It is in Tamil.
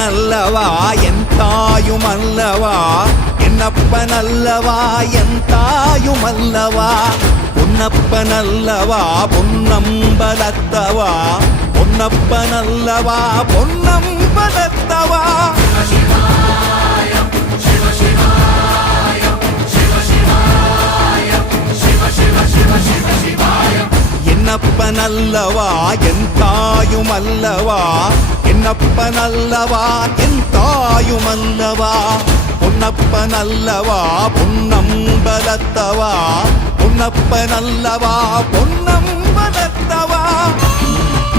என்னப்பனல்லவா என் தாயுமல்லவா, என்னப்பனல்லவா என் தாயுமல்லவா, பொன்னப்பனல்லவா பொன்னம்பலத்தவா, பொன்னப்பனல்லவா பொன்னம்பலத்தவா. என்னப்பனல்லவா என் தாயுமல்லவா, என்னப்பனல்லவா என் தாயுமல்லவா, பொன்னப்பனல்லவா பொன்னம்பலத்தவா, பொன்னப்பனல்லவா பொன்னம்பலத்தவா.